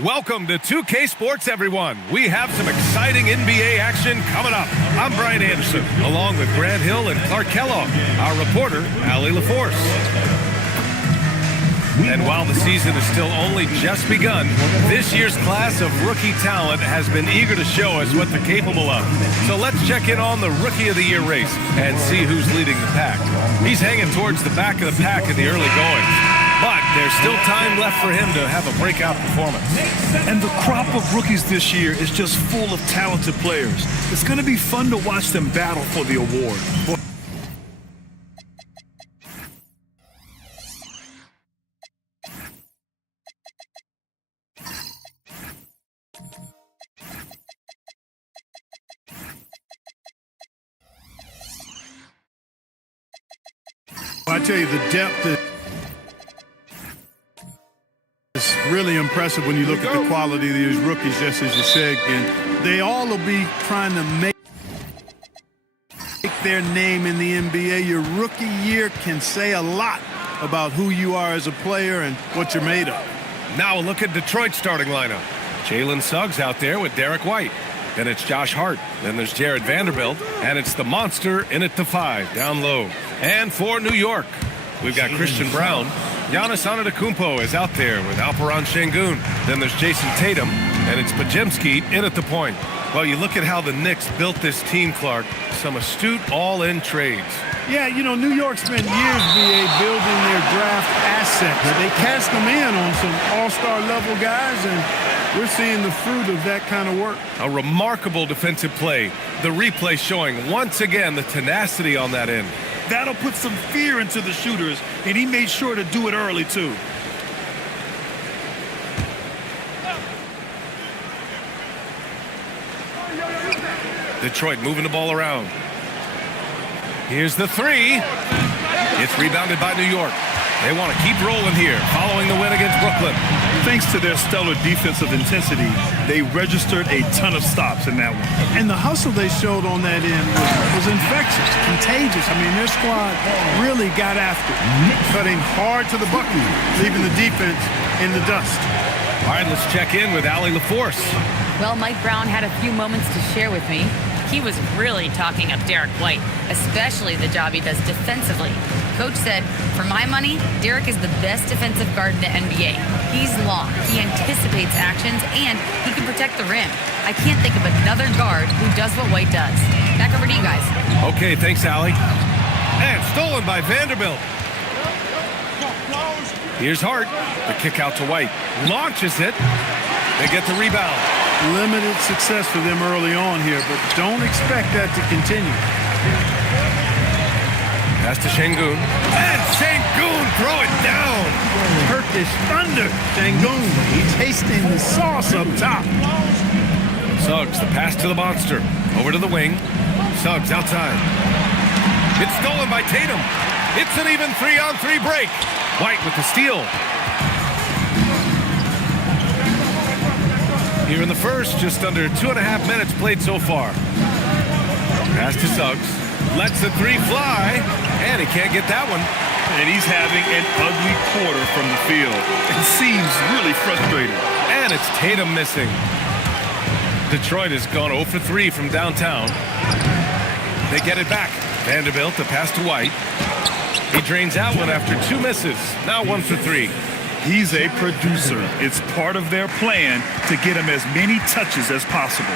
Welcome to 2K Sports, everyone. We have some exciting NBA action coming up. I'm Brian Anderson, along with Grant Hill and Clark Kellogg, our reporter, Allie LaForce. And while the season is still only just begun, this year's class of rookie talent has been eager to show us what they're capable of. So let's check in on the Rookie of the Year race and see who's leading the pack. He's hanging towards the back of the pack in the early goings. But there's still time left for him to have a breakout performance. And the crop of rookies this year is just full of talented players. It's going to be fun to watch them battle for the award. I tell you, the depth is really impressive when you look at the quality of these rookies, just as you said. And they all will be trying to make their name in the NBA. Your rookie year can say a lot about who you are as a player and what you're made of. Now a look at Detroit's starting lineup. Jalen Suggs out there with Derek White. Then it's Josh Hart. Then there's Jared Vanderbilt. And it's the monster in at the 5, down low. And for New York, we've got Christian Brown. Giannis Antetokounmpo is out there with Alperen Şengün. Then there's Jason Tatum. And it's Pajemski in at the point. Well, you look at how the Knicks built this team, Clark. Some astute all-in trades. Yeah, you know, New York spent years, BA, building their draft assets. They cast them in on some all-star level guys, and we're seeing the fruit of that kind of work. A remarkable defensive play. The replay showing once again the tenacity on that end. That'll put some fear into the shooters, and he made sure to do it early, too. Detroit moving the ball around. Here's the 3. It's rebounded by New York. They want to keep rolling here, following the win against Brooklyn. Thanks to their stellar defensive intensity, they registered a ton of stops in that one. And the hustle they showed on that end was infectious, contagious. I mean, their squad really got after it, cutting hard to the bucket, leaving the defense in the dust. All right, let's check in with Allie LaForce. Well, Mike Brown had a few moments to share with me. He was really talking up Derek White, especially the job he does defensively. Coach said, for my money, Derek is the best defensive guard in the NBA. He's long, he anticipates actions, and he can protect the rim. I can't think of another guard who does what White does. Back over to you guys. Okay, thanks, Allie. And stolen by Vanderbilt. Here's Hart. The kick out to White. Launches it. They get the rebound. Limited success for them early on here, but don't expect that to continue. Pass to Şengün. And Şengün throw it down. Turkish thunder. Şengün, he's tasting the sauce up top. Suggs, the pass to the monster. Over to the wing. Suggs outside. It's stolen by Tatum. It's an even 3-on-3 break. White with the steal. Here in the first, just under 2.5 minutes played so far. Pass to Suggs. Lets the 3 fly. And he can't get that one. And he's having an ugly quarter from the field. It seems really frustrated. And it's Tatum missing. Detroit has gone 0 for 3 from downtown. They get it back. Vanderbilt, the pass to White. He drains out one after 2 misses. Now 1 for 3. He's a producer. It's part of their plan to get him as many touches as possible.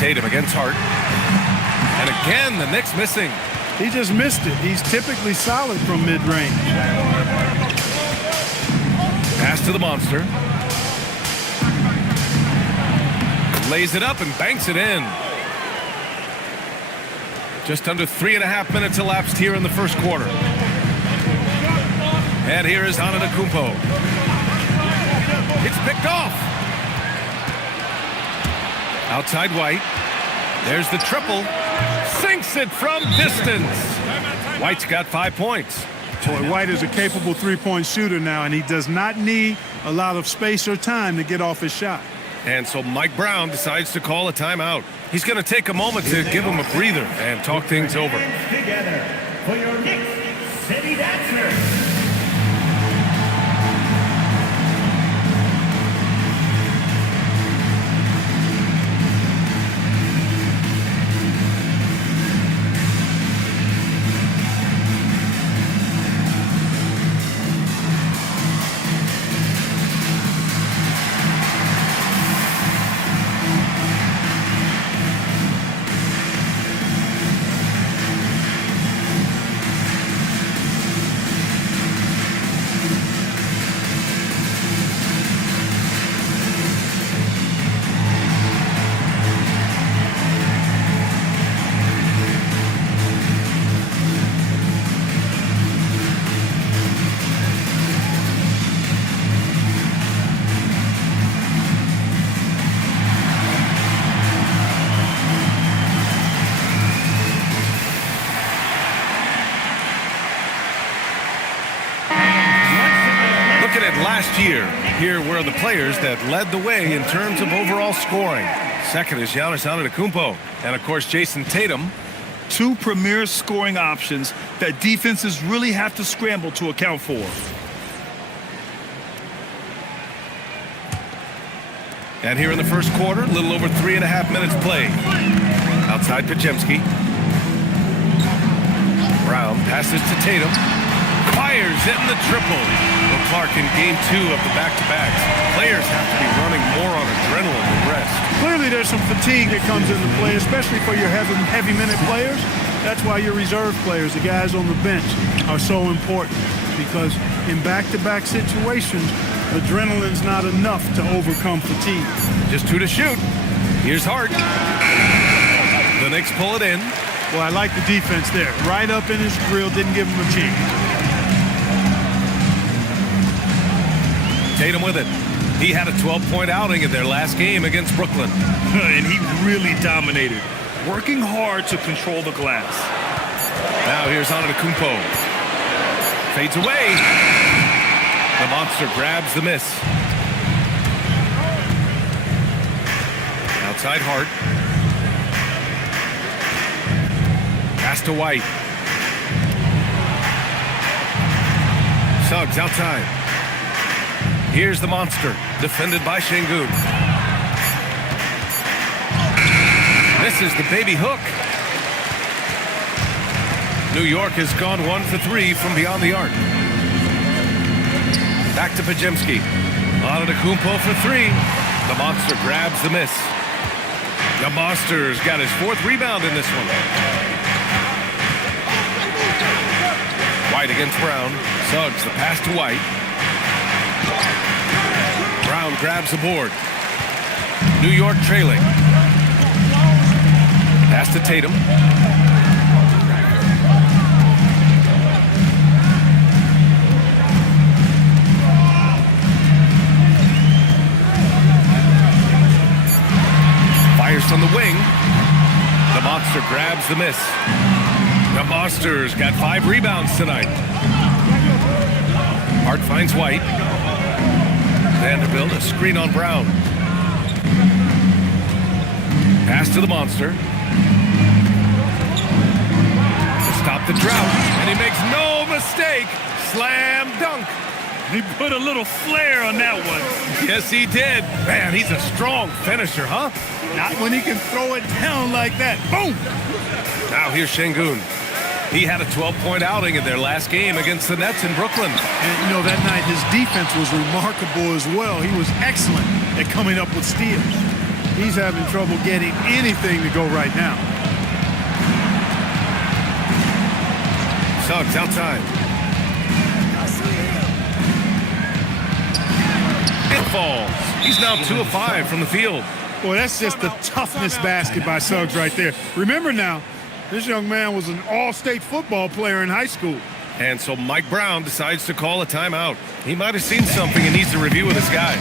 Tatum against Hart. And again, the Knicks missing. He just missed it. He's typically solid from mid-range. Pass to the monster. Lays it up and banks it in. Just under 3.5 minutes elapsed here in the first quarter. And here is Antetokounmpo. It's picked off. Outside White. There's the triple. Sinks it from distance. White's got 5 points. Boy, White is a capable three-point shooter now, and he does not need a lot of space or time to get off his shot. And so Mike Brown decides to call a timeout. He's going to take a moment to give him a breather and talk things over. Together for your Knicks City Dancers. last year, here were the players that led the way in terms of overall scoring. Second is Giannis Antetokounmpo, and of course Jason Tatum. Two premier scoring options that defenses really have to scramble to account for. And here in the first quarter, a little over 3.5 minutes played. Outside Pajemski. Brown passes to Tatum. Fires in the triple. Well, Clark in game 2 of the back-to-backs. Players have to be running more on adrenaline than rest. Clearly there's some fatigue that comes into play, especially for your heavy minute players. That's why your reserve players, the guys on the bench, are so important, because in back-to-back situations, adrenaline's not enough to overcome fatigue. Just 2 to shoot. Here's Hart. The Knicks pull it in. Well, I like the defense there. Right up in his grill, didn't give him a chance. Tatum with it. He had a 12-point outing in their last game against Brooklyn. And he really dominated, working hard to control the glass. Now here's Antetokounmpo. Fades away. The monster grabs the miss. Outside Hart. Pass to White. Suggs outside. Here's the monster, defended by Şengün. Misses the baby hook. New York has gone 1 for 3 from beyond the arc. Back to Pajemski. Antetokounmpo for 3. The monster grabs the miss. The monster's got his 4th rebound in this one. White against Brown. Suggs the pass to White. Brown grabs the board. New York trailing. Pass to Tatum. Fires from the wing. The monster grabs the miss. The monster's got 5 rebounds tonight. Hart finds White. Vanderbilt, a screen on Brown. Pass to the monster. To stop the drought. And he makes no mistake. Slam dunk. He put a little flair on that one. Yes, he did. Man, he's a strong finisher, huh? Not when he can throw it down like that. Boom! Now here's Şengün. He had a 12-point outing in their last game against the Nets in Brooklyn. And, you know, that night his defense was remarkable as well. He was excellent at coming up with steals. He's having trouble getting anything to go right now. Suggs outside. It falls. He's now 2 of 5 from the field. Boy, that's just the toughness basket by Suggs right there. Remember now, this young man was an all-state football player in high school. And so Mike Brown decides to call a timeout. He might have seen something and needs to review with his guys.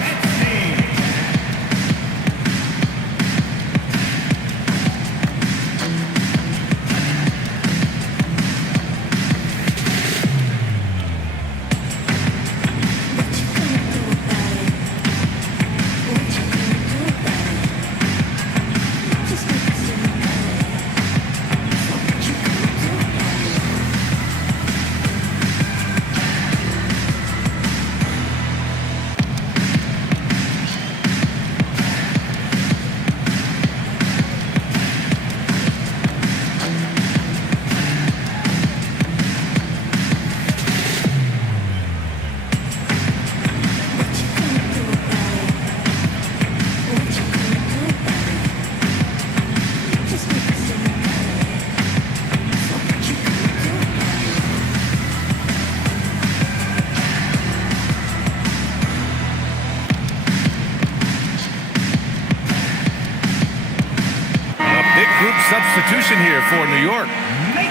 Substitution here for New York.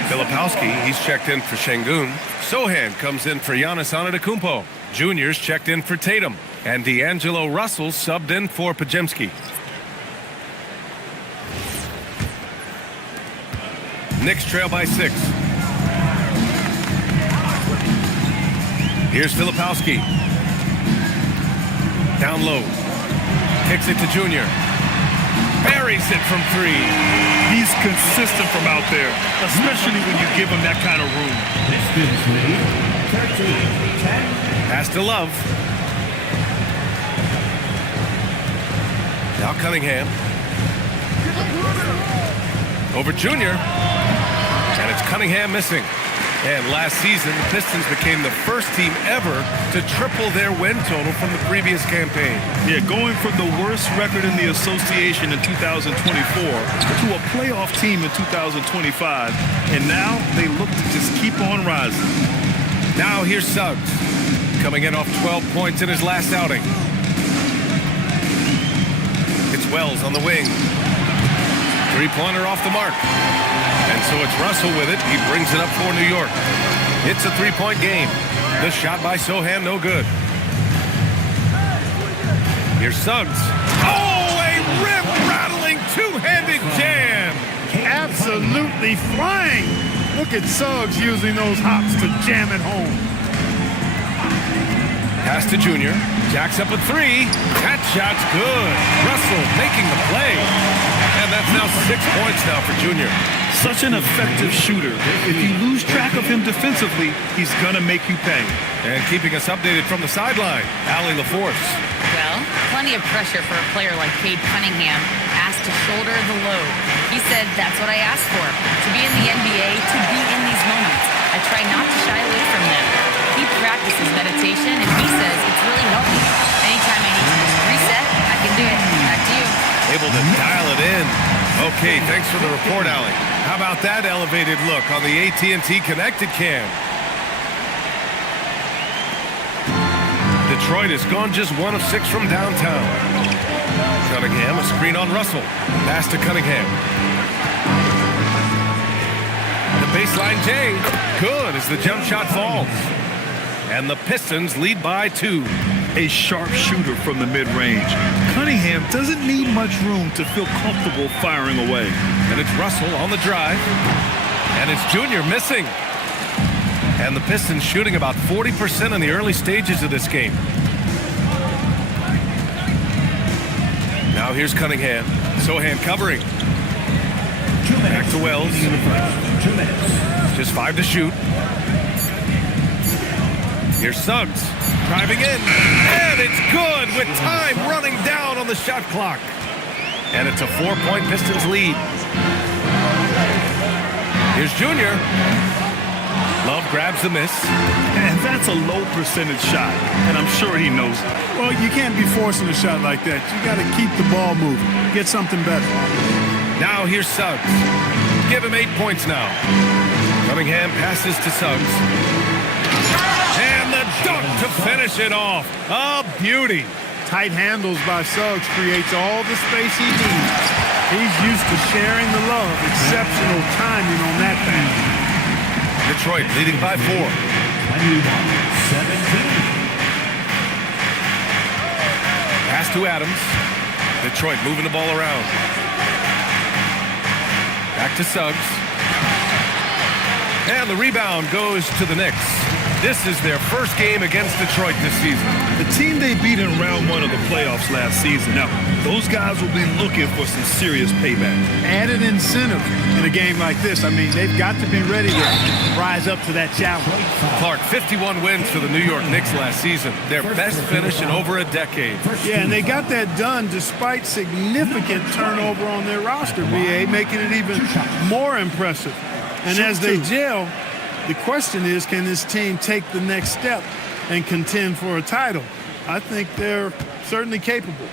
Filipowski, he's checked in for Şengün. Sohan comes in for Giannis Antetokounmpo. Junior's checked in for Tatum. And D'Angelo Russell subbed in for Pajemski. Knicks trail by 6. Here's Filipowski. Down low. Kicks it to Junior. Buries it from 3. He's consistent from out there, especially when you give him that kind of room. Pass to Love. Now Cunningham. Over Junior. And it's Cunningham missing. And last season, the Pistons became the first team ever to triple their win total from the previous campaign. Yeah, going from the worst record in the association in 2024 to a playoff team in 2025. And now they look to just keep on rising. Now here's Suggs, coming in off 12 points in his last outing. It's Wells on the wing. Three-pointer off the mark. And so it's Russell with it. He brings it up for New York. It's a three-point game. The shot by Sohan, no good. Here's Suggs. Oh, a rip-rattling two-handed jam. Absolutely flying. Look at Suggs using those hops to jam it home. Pass to Junior. Jacks up a 3. That shot's good. Russell making the play. And that's now 6 points now for Junior. Such an effective shooter. If you lose track of him defensively, he's going to make you pay. And keeping us updated from the sideline, Allie LaForce. Well, plenty of pressure for a player like Cade Cunningham, asked to shoulder the load. He said, that's what I asked for, to be in the NBA, to be in these moments. I try not to shy away from them. He practices meditation, and he says it's really helped me. Anytime I need to just reset, I can do it. Back to you. Able to dial it in. Okay, thanks for the report, Allie. How about that elevated look on the AT&T Connected Cam? Detroit has gone just 1 of 6 from downtown. Cunningham, a screen on Russell. Pass to Cunningham. The baseline J. Good as the jump shot falls. And the Pistons lead by 2. A sharp shooter from the mid-range. Cunningham doesn't need much room to feel comfortable firing away. And it's Russell on the drive. And it's Junior missing. And the Pistons shooting about 40% in the early stages of this game. Now here's Cunningham. Sohan covering. Back to Wells. Just 5 to shoot. Here's Suggs. Driving in. And it's good with time running down on the shot clock. And it's a 4-point Pistons lead. Here's Junior. Love grabs the miss. And that's a low percentage shot. And I'm sure he knows it. Well, you can't be forcing a shot like that. You got to keep the ball moving. Get something better. Now here's Suggs. Give him 8 points now. Cunningham passes to Suggs. And the dunk to finish it off. A beauty. Tight handles by Suggs creates all the space he needs. He's used to sharing the love. Exceptional timing on that pass. Detroit leading by 4. 17. Pass to Adams. Detroit moving the ball around. Back to Suggs. And the rebound goes to the Knicks. This is their first game against Detroit this season. The team they beat in round 1 of the playoffs last season. Now, those guys will be looking for some serious payback. Added incentive in a game like this. I mean, they've got to be ready to rise up to that challenge. Clark, 51 wins for the New York Knicks last season. Their best finish in over a decade. Yeah, and they got that done despite significant turnover on their roster, BA, making it even more impressive. And as they gel, the question is, can this team take the next step and contend for a title? I think they're certainly capable.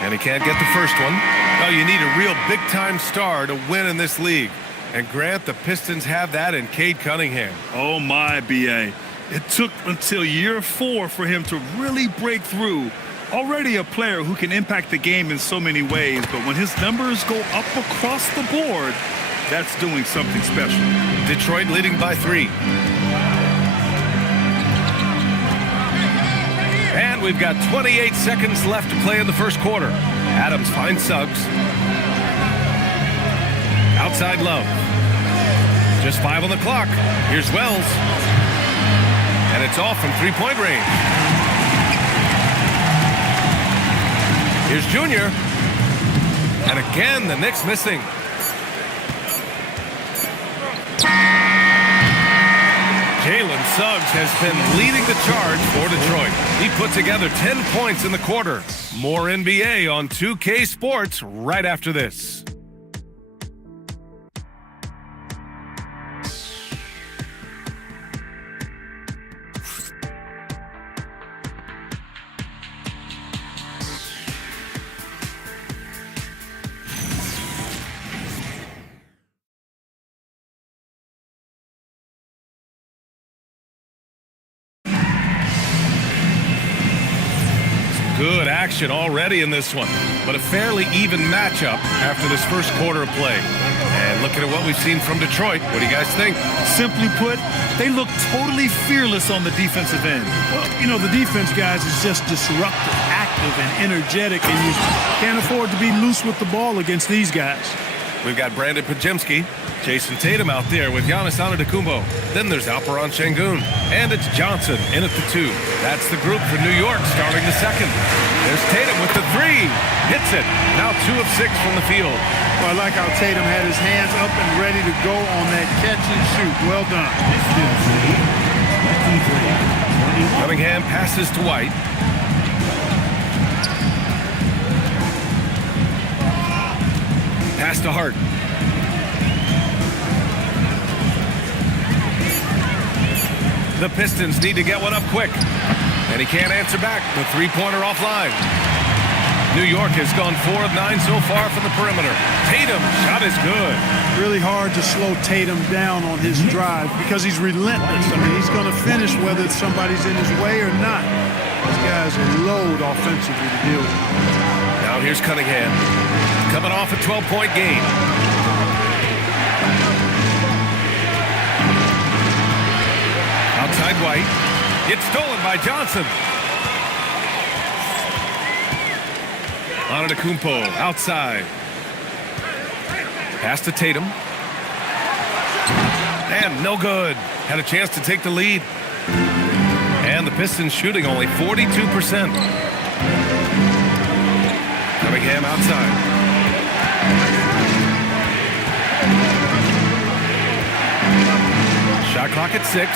And he can't get the first one. Oh, you need a real big-time star to win in this league. And Grant, the Pistons have that in Cade Cunningham. Oh, my, B.A. It took until year 4 for him to really break through. Already a player who can impact the game in so many ways, but when his numbers go up across the board, that's doing something special. Detroit leading by 3. And we've got 28 seconds left to play in the first quarter. Adams finds Suggs. Outside Love. Just 5 on the clock. Here's Wells. And it's off from 3-point range. Here's Junior. And again, the Knicks missing. Jalen Suggs has been leading the charge for Detroit. He put together 10 points in the quarter. More NBA on 2K Sports right after this. Good action already in this one, but a fairly even matchup after this first quarter of play. And looking at what we've seen from Detroit, what do you guys think? Simply put, they look totally fearless on the defensive end. Well, you know, the defense, guys, is just disruptive, active, and energetic, and you can't afford to be loose with the ball against these guys. We've got Brandon Pajemski, Jason Tatum out there with Giannis Antetokounmpo. Then there's Alperon Şengün, and it's Johnson in at the 2. That's the group for New York starting the second. There's Tatum with the 3. Hits it. Now 2 of 6 from the field. Well, I like how Tatum had his hands up and ready to go on that catch and shoot. Well done. Cunningham passes to White. Pass to Hart. The Pistons need to get one up quick. And he can't answer back. The three-pointer offline. New York has gone 4 of 9 so far from the perimeter. Tatum, shot is good. Really hard to slow Tatum down on his drive because he's relentless. I mean, he's going to finish whether somebody's in his way or not. This guy's a load offensively to deal with. Now here's Cunningham. Coming off a 12-point game. Outside White. It's stolen by Johnson. Antetokounmpo outside. Pass to Tatum. And no good. Had a chance to take the lead. And the Pistons shooting only 42%. Cunningham outside. Shot clock at 6.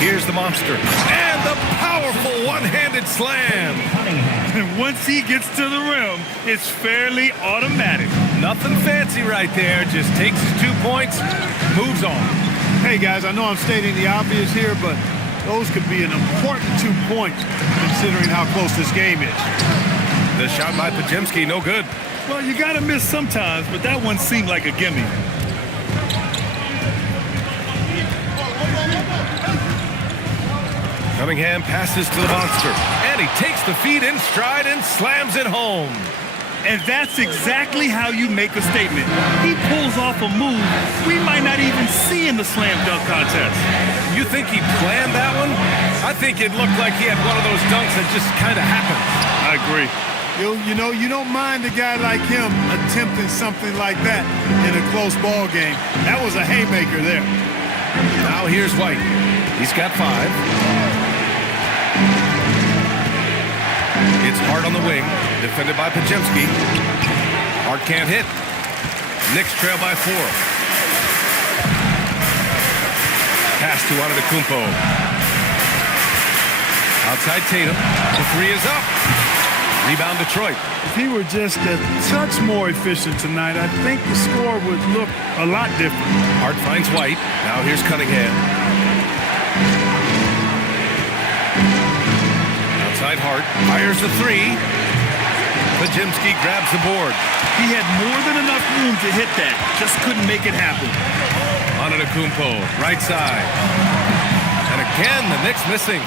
Here's the monster. And the powerful one-handed slam. And once he gets to the rim, it's fairly automatic. Nothing fancy right there. Just takes his 2 points, moves on. Hey, guys, I know I'm stating the obvious here, but those could be an important 2 points considering how close this game is. The shot by Pajemski, no good. Well, you got to miss sometimes, but that one seemed like a gimme. Cunningham passes to the monster, and he takes the feed in stride and slams it home. And that's exactly how you make a statement. He pulls off a move we might not even see in the slam dunk contest. You think he planned that one? I think it looked like he had one of those dunks that just kind of happened. I agree. You know, you don't mind a guy like him attempting something like that in a close ball game. That was a haymaker there. Now here's White. He's got 5. It's Hart on the wing, defended by Pajemski. Hart can't hit. Knicks trail by 4. Pass to Antetokounmpo. Outside Tatum. The 3 is up. Rebound Detroit. If he were just a touch more efficient tonight, I think the score would look a lot different. Hart finds White. Now here's Cunningham. Outside Hart. Fires the 3. Pajemski grabs the board. He had more than enough room to hit that. Just couldn't make it happen. Antetokounmpo, right side. And again, the Knicks missing.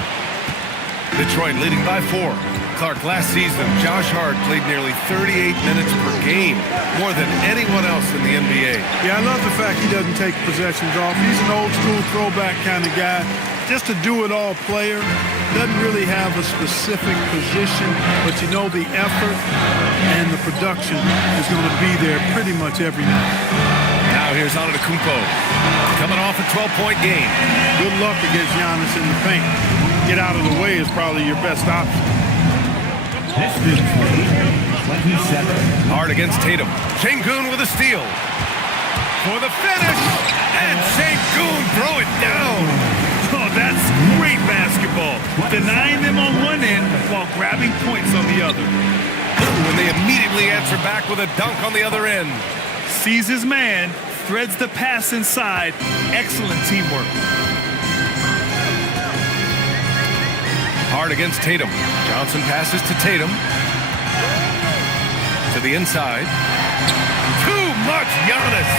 Detroit leading by 4. Clark, last season, Josh Hart played nearly 38 minutes per game, more than anyone else in the NBA. Yeah, I love the fact he doesn't take possessions off. He's an old-school throwback kind of guy. Just a do-it-all player. Doesn't really have a specific position, but you know the effort and the production is going to be there pretty much every night. Now here's Antetokounmpo, coming off a 12-point game. Good luck against Giannis in the paint. Get out of the way is probably your best option. Hard against Tatum. Şengün with a steal. For the finish. And Şengün throw it down. Oh, that's great basketball. Denying them on one end while grabbing points on the other. And they immediately answer back with a dunk on the other end. Sees his man, threads the pass inside. Excellent teamwork. Hard against Tatum. Johnson passes to Tatum. To the inside. Too much Giannis.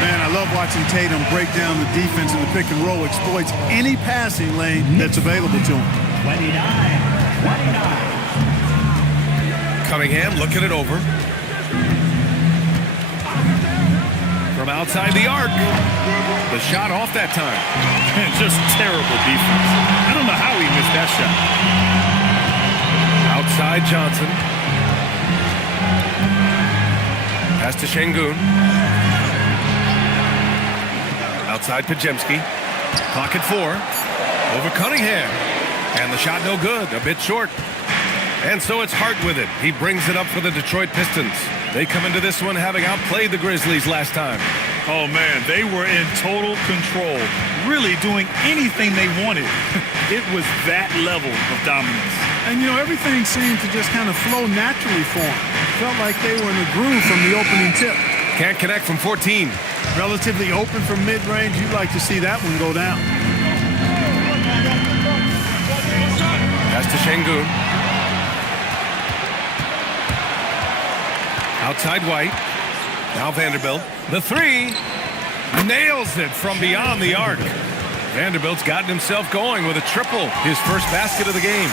Man, I love watching Tatum break down the defense in the pick and roll, exploits any passing lane that's available to him. 29. Cunningham looking it over. From outside the arc. The shot off that time. Just terrible defense. I don't know how he missed that shot. Outside Johnson. Pass to Şengün. Outside Pajemski. Clock at 4. Over Cunningham. And the shot no good. A bit short. And so it's Hart with it. He brings it up for the Detroit Pistons. They come into this one having outplayed the Grizzlies last time. Oh, man, they were in total control. Really doing anything they wanted. It was that level of dominance. And, you know, everything seemed to just kind of flow naturally for them. Felt like they were in a groove from the opening tip. Can't connect from 14. Relatively open from mid-range. You'd like to see that one go down. Pass to Şengün. Outside White. Now Vanderbilt. The three. Nails it from beyond the arc. Vanderbilt's gotten himself going with a triple. His first basket of the game.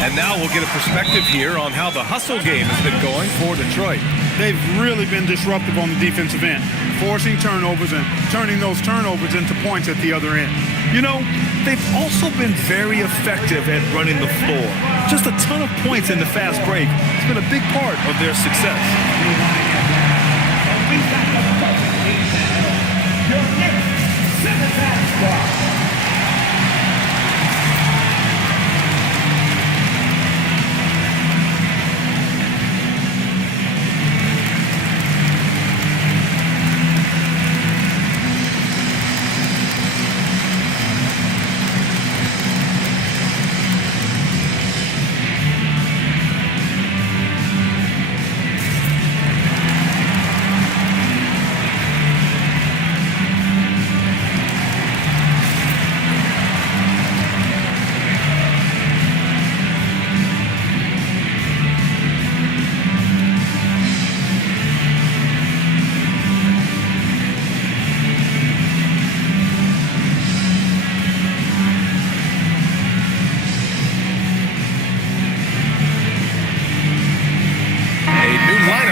And now we'll get a perspective here on how the hustle game has been going for Detroit. They've really been disruptive on the defensive end, forcing turnovers and turning those turnovers into points at the other end. You know, they've also been very effective at running the floor. Just a ton of points in the fast break. It's been a big part of their success. Your Knicks, 7-man squad.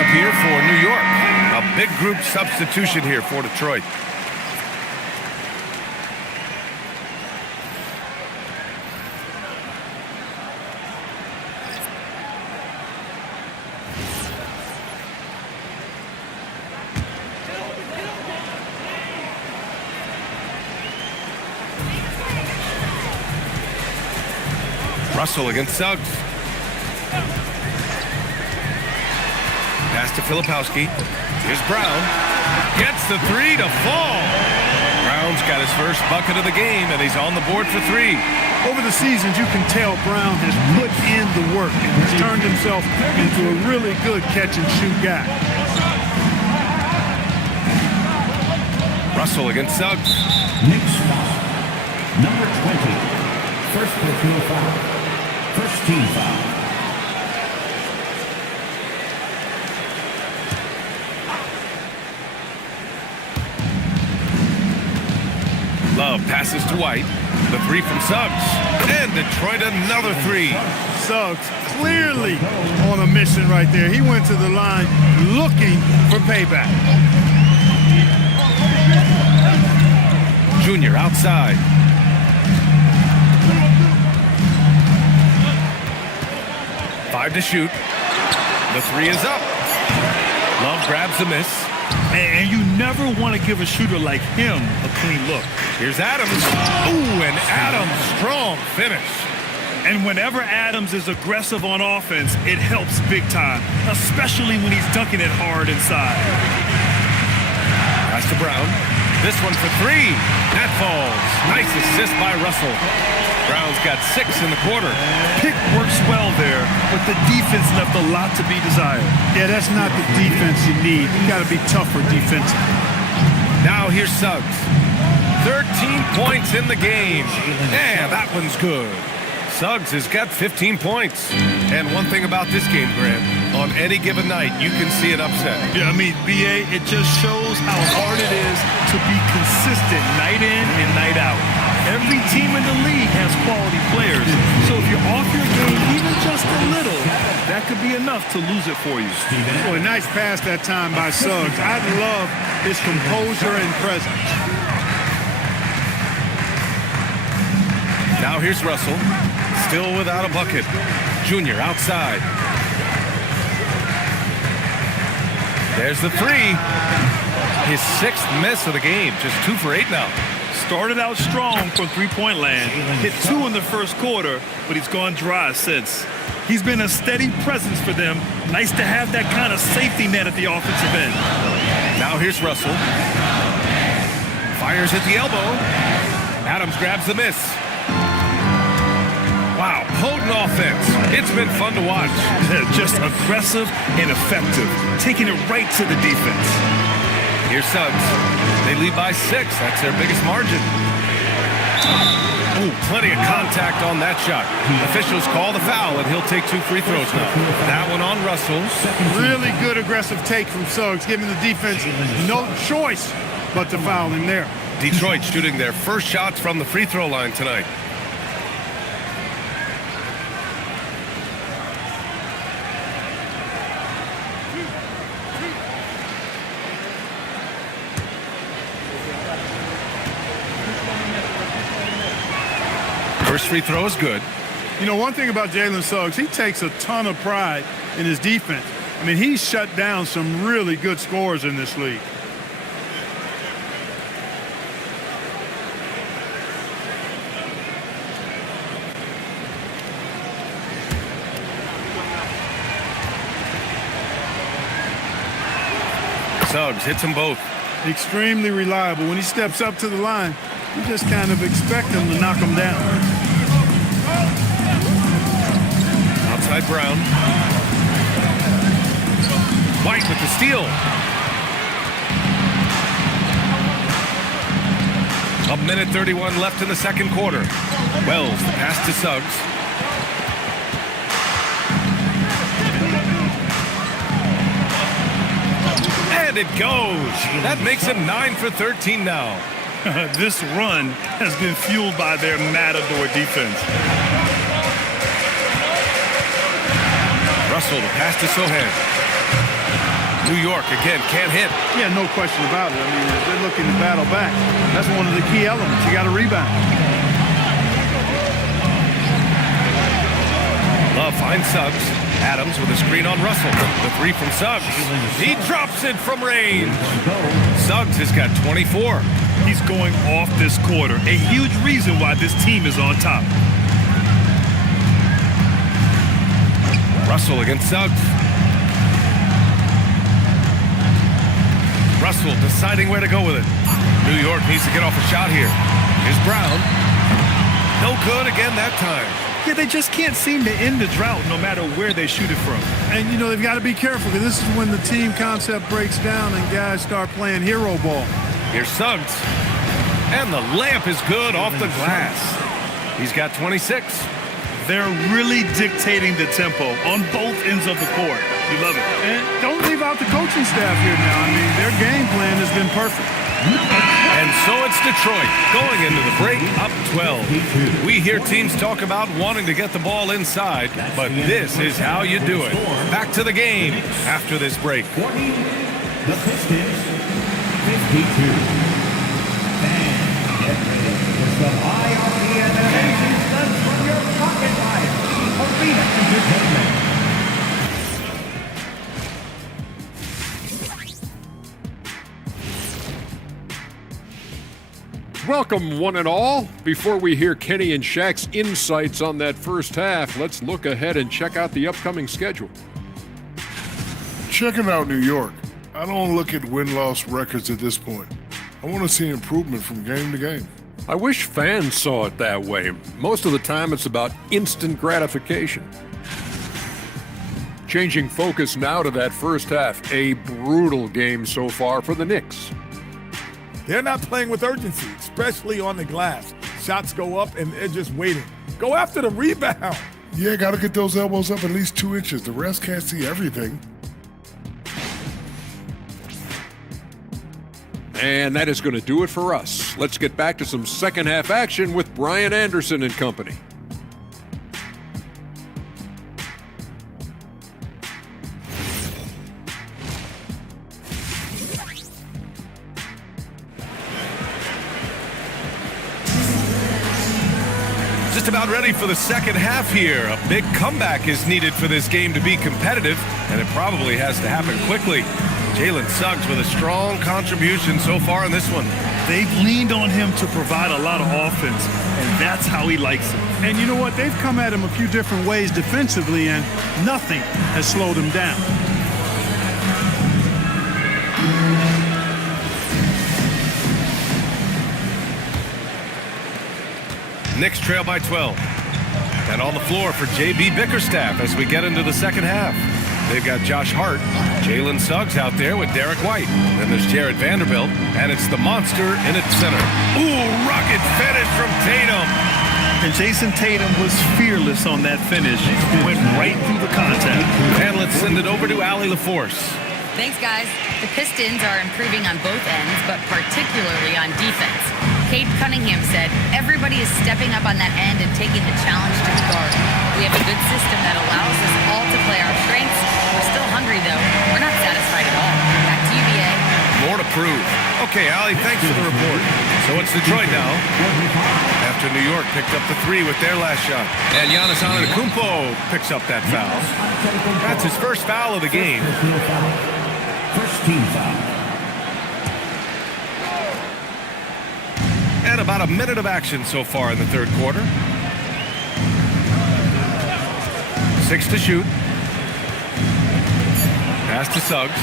Here for New York. A big group substitution here for Detroit. Russell against Suggs. Pass to Filipowski. Here's Brown. Gets the three to fall. Brown's got his first bucket of the game, and he's on the board for 3. Over the seasons, you can tell Brown has put in the work and has turned himself into a really good catch-and-shoot guy. Russell against Suggs. Knicks foul. Number 20. First personal foul. First team foul. Love passes to White. The 3 from Suggs. And Detroit another 3. Suggs clearly on a mission right there. He went to the line looking for payback. Junior outside. Five to shoot. The 3 is up. Love grabs the miss. And you never want to give a shooter like him a clean look. Here's Adams. Ooh, and Adams, strong finish. And whenever Adams is aggressive on offense, it helps big time, especially when he's dunking it hard inside. Pass to Brown. This one for three. That falls. Nice assist by Russell. Brown's got 6 in the quarter. Pick works well there, but the defense left a lot to be desired. Yeah, that's not the defense you need. You got to be tougher defensively. Now here's Suggs. 13 points in the game. Yeah, that one's good. Suggs has got 15 points. And one thing about this game, Grant, on any given night, you can see an upset. Yeah, I mean, BA, it just shows how hard it is to be consistent night in and night out. Every team in the league has quality players. So if you're off your game even just a little, that could be enough to lose it for you. Boy, nice pass that time by Suggs. I love his composure and presence. Now here's Russell. Still without a bucket. Junior outside. There's the three. His 6th miss of the game. Just 2 for 8 now. Started out strong from three-point land. Hit 2 in the first quarter, but he's gone dry since. He's been a steady presence for them. Nice to have that kind of safety net at the offensive end. Now here's Russell. Fires at the elbow. Adams grabs the miss. Wow, potent offense. It's been fun to watch. Just aggressive and effective, taking it right to the defense. Here's Suggs. They lead by 6. That's their biggest margin. Oh, plenty of contact on that shot. Officials call the foul, and he'll take 2 free throws now. That one on Russell. Really good aggressive take from Suggs, giving the defense no choice but to foul him there. Detroit shooting their first shots from the free throw line tonight. First free throw is good. You know, one thing about Jalen Suggs, he takes a ton of pride in his defense. I mean, he's shut down some really good scorers in this league. Suggs hits them both. Extremely reliable. When he steps up to the line, you just kind of expect him to knock him down. Outside Brown. White with the steal. A minute 31 left in the second quarter. Wells, the pass to Suggs. And it goes. That makes him 9 for 13 now. This run has been fueled by their matador defense. Russell, the pass to Sohan. New York again can't hit. Yeah, no question about it. I mean, if they're looking to battle back, that's one of the key elements. You got to rebound. Love finds Suggs. Adams with a screen on Russell. The 3 from Suggs. He drops it from range. Suggs has got 24. He's going off this quarter. A huge reason why this team is on top. Russell against Suggs. Russell deciding where to go with it. New York needs to get off a shot here. Here's Brown. No good again that time. Yeah, they just can't seem to end the drought no matter where they shoot it from. And, you know, they've got to be careful because this is when the team concept breaks down and guys start playing hero ball. Here's Suggs. And the layup is good off the glass. He's got 26. They're really dictating the tempo on both ends of the court. You love it. And don't leave out the coaching staff here now. I mean, their game plan has been perfect. And so it's Detroit going into the break up 12. We hear teams talk about wanting to get the ball inside, but this is how you do it. Back to the game after this break. 40, the Pistons, 52. And get ready for some IRP and amazing stunts from your pocket life. Arena Entertainment. welcome one and all. Before we hear Kenny and Shaq's insights on that first half, let's look ahead and check out the upcoming schedule. Checking out New York, I don't look at win-loss records at this point. I want to see improvement from game to game. I wish fans saw it that way. Most of the time it's about instant gratification. Changing focus now to that first half, a brutal game so far for the Knicks. They're not playing with urgency, especially on the glass. Shots go up and they're just waiting. Go after the rebound. Yeah, got to get those elbows up at least 2 inches. The rest can't see everything. And that is going to do it for us. Let's get back to some second half action with Brian Anderson and company. Just about ready for the second half here. A big comeback is needed for this game to be competitive, and it probably has to happen quickly. Jalen Suggs with a strong contribution so far in this one. They've leaned on him to provide a lot of offense, and that's how he likes it. And you know what? They've come at him a few different ways defensively, and nothing has slowed him down. Knicks trail by 12. And on the floor for J.B. Bickerstaff as we get into the second half. They've got Josh Hart, Jalen Suggs out there with Derek White. Then there's Jared Vanderbilt, and it's the monster in its center. Ooh, rugged finish from Tatum. And Jason Tatum was fearless on that finish. Went right through the contact. And let's send it over to Allie LaForce. Thanks, guys. The Pistons are improving on both ends, but particularly on defense. Cade Cunningham said, everybody is stepping up on that end and taking the challenge to the guard. We have a good system that allows us all to play our strengths. We're still hungry, though. We're not satisfied at all. Back to you, BA. More to prove. Okay, Allie, thanks for the report. So it's Detroit now. After New York picked up the 3 with their last shot. And Giannis Antetokounmpo picks up that foul. That's his first foul of the game. First team foul. And about a minute of action so far in the third quarter. 6 to shoot. Pass to Suggs.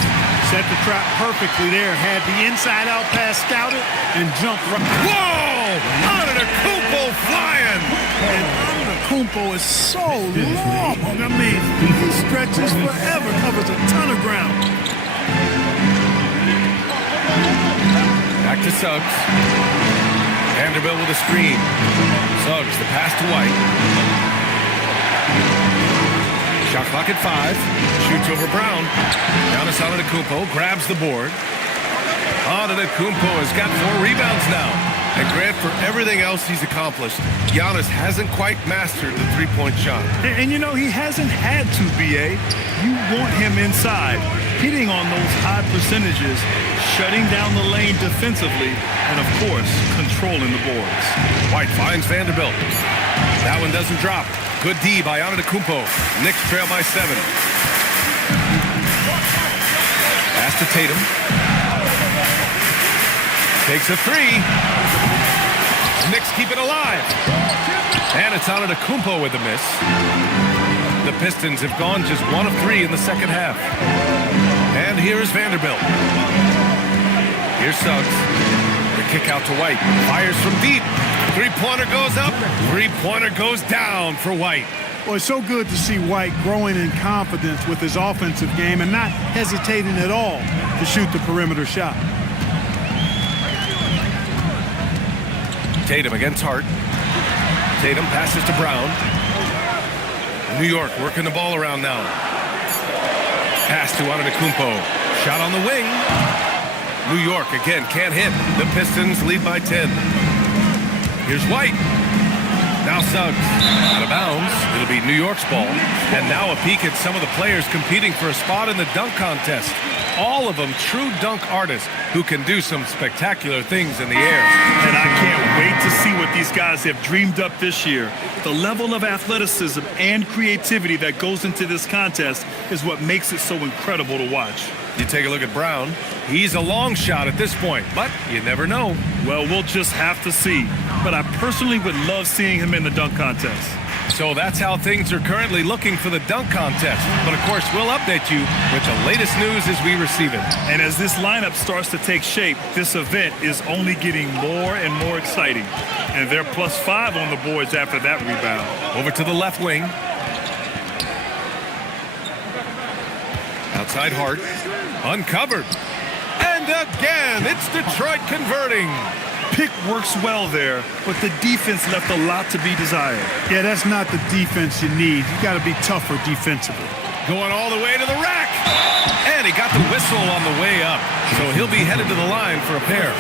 Set the trap perfectly there. Had the inside-out pass scouted and jumped right. Whoa! Antetokounmpo flying! And Antetokounmpo is so long. I mean, he stretches forever, covers a ton of ground. Back to Suggs. Vanderbilt with a screen. Suggs, the pass to White. Shot clock at 5. Shoots over Brown. Giannis Antetokounmpo grabs the board. Antetokounmpo has got 4 rebounds now. And Grant, for everything else he's accomplished, Giannis hasn't quite mastered the three-point shot. And you know, he hasn't had to, BA. You want him inside, hitting on those high percentages, shutting down the lane defensively, and of course, controlling the boards. White finds Vanderbilt. That one doesn't drop. Good D by Antetokounmpo. Knicks trail by 7. Pass to Tatum. Takes a 3. Knicks keep it alive. And it's Antetokounmpo with the miss. The Pistons have gone just 1 of 3 in the second half. And here is Vanderbilt. Here's Suggs. The kick out to White. Fires from deep. Three-pointer goes up. Three-pointer goes down for White. Well, it's so good to see White growing in confidence with his offensive game and not hesitating at all to shoot the perimeter shot. Tatum against Hart. Tatum passes to Brown. New York working the ball around now. Pass to Antetokounmpo. Shot on the wing. New York again can't hit. The Pistons lead by 10. Here's White. Now Suggs. Out of bounds. It'll be New York's ball. And now a peek at some of the players competing for a spot in the dunk contest. All of them true dunk artists who can do some spectacular things in the air. And I can't wait to see what these guys have dreamed up this year. The level of athleticism and creativity that goes into this contest is what makes it so incredible to watch. You take a look at Brown. He's a long shot at this point, but you never know. Well, we'll just have to see. But I personally would love seeing him in the dunk contest. So that's how things are currently looking for the dunk contest. But of course, we'll update you with the latest news as we receive it. And as this lineup starts to take shape, this event is only getting more and more exciting. And they're +5 on the boards after that rebound. Over to the left wing. Outside Hart. Uncovered. And again, it's Detroit converting. Pick works well there, but the defense left a lot to be desired. Yeah, that's not the defense you need. You got to be tougher defensively. Going all the way to the rack. And he got the whistle on the way up. So he'll be headed to the line for a pair.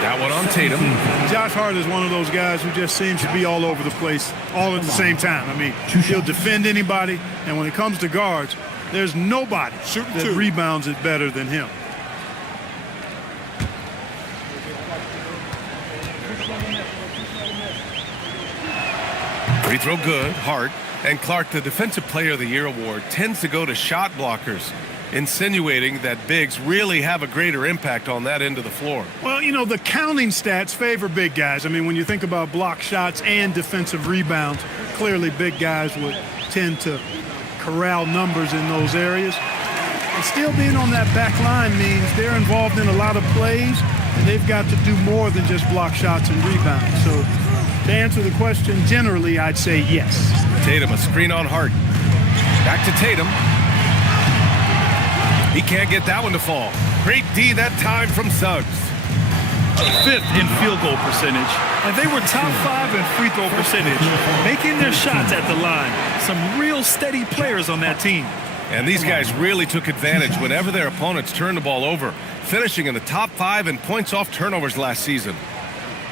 That one on Tatum. Josh Hart is one of those guys who just seems to be all over the place all at the same time. I mean, he'll defend anybody, and when it comes to guards, there's nobody that rebounds it better than him. Free throw good, Hart. And Clark, the Defensive Player of the Year award tends to go to shot blockers, insinuating that bigs really have a greater impact on that end of the floor. Well, you know, the counting stats favor big guys. I mean, when you think about block shots and defensive rebounds, clearly big guys would tend to corral numbers in those areas. And still being on that back line means they're involved in a lot of plays, and they've got to do more than just block shots and rebounds. So to answer the question, generally, I'd say yes. Tatum, a screen on Hart. Back to Tatum. He can't get that one to fall. Great D that time from Suggs. 5th in field goal percentage, and they were top 5 in free throw percentage, making their shots at the line. Some real steady players on that team. And these guys really took advantage whenever their opponents turned the ball over, finishing in the top 5 in points off turnovers last season.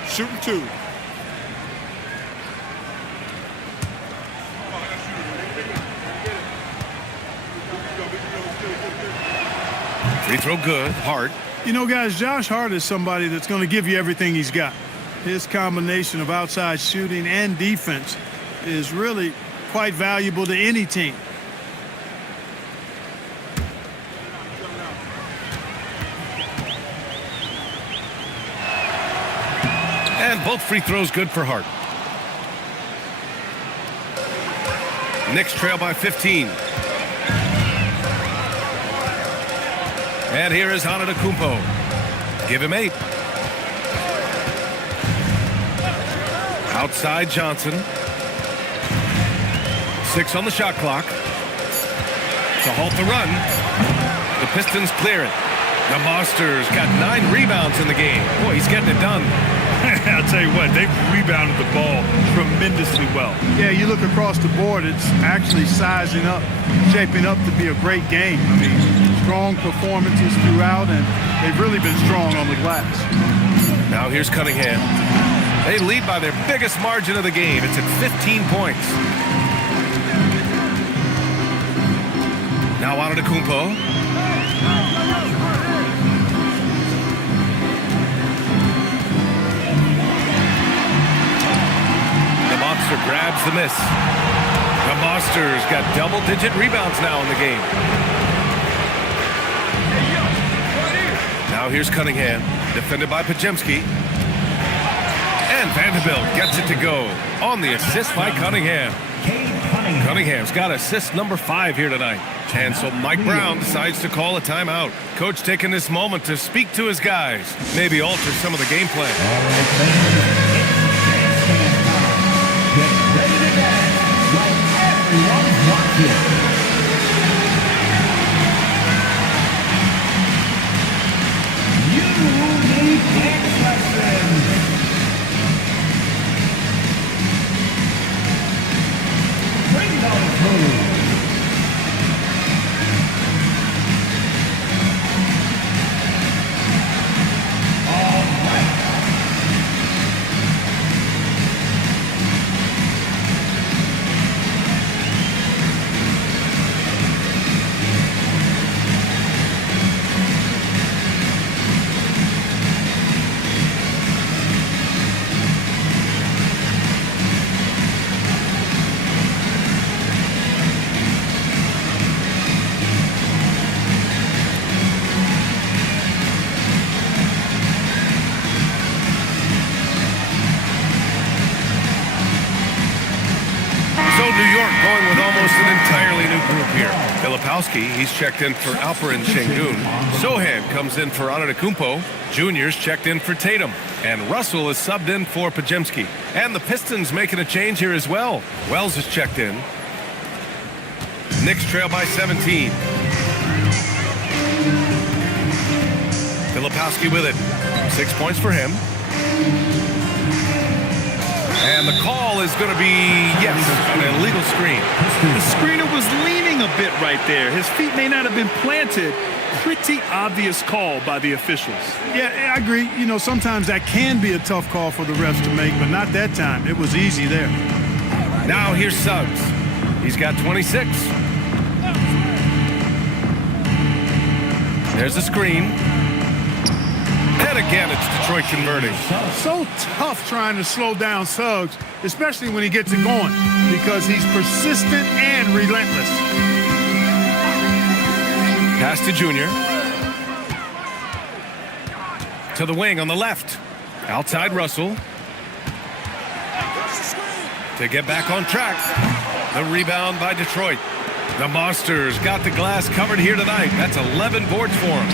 Shooting 2. Free throw good, Hart. You know, guys, Josh Hart is somebody that's going to give you everything he's got. His combination of outside shooting and defense is really quite valuable to any team. And both free throws good for Hart. Knicks trail by 15. And here is Antetokounmpo. Give him 8. Outside Johnson. 6 on the shot clock. To halt the run. The Pistons clear it. The Monsters got 9 rebounds in the game. Boy, he's getting it done. I'll tell you what, they've rebounded the ball tremendously well. Yeah, you look across the board, it's actually sizing up, shaping up to be a great game. I mean, strong performances throughout, and they've really been strong on the glass. Now here's Cunningham. They lead by their biggest margin of the game. It's at 15 points. Now Antetokounmpo. Grabs the miss. The Monsters got double-digit rebounds now in the game. Now here's Cunningham, defended by Pajemski. And Vanderbilt gets it to go on the assist by Cunningham. Cunningham's got assist number 5 here tonight. And so Mike Brown decides to call a timeout. Coach taking this moment to speak to his guys, maybe alter some of the game plan. Everyone's watching. You need dance lessons. Bring those moves. All right. York going with almost an entirely new group here. Filipowski, he's checked in for Alperen Şengün. Sohan comes in for Antetokounmpo. Junior's checked in for Tatum. And Russell is subbed in for Podziemski. And the Pistons making a change here as well. Wells is checked in. Knicks trail by 17. Filipowski with it. 6 points for him. And the call is going to be, yes, an illegal screen. The screener was leaning a bit right there. His feet may not have been planted. Pretty obvious call by the officials. Yeah, I agree. You know, sometimes that can be a tough call for the refs to make, but not that time. It was easy there. Now here's Suggs. He's got 26. There's the screen. And again, it's Detroit converting. So tough trying to slow down Suggs, especially when he gets it going, because he's persistent and relentless. Pass to Junior. To the wing on the left. Outside Russell. To get back on track. The rebound by Detroit. The Monsters got the glass covered here tonight. That's 11 boards for them.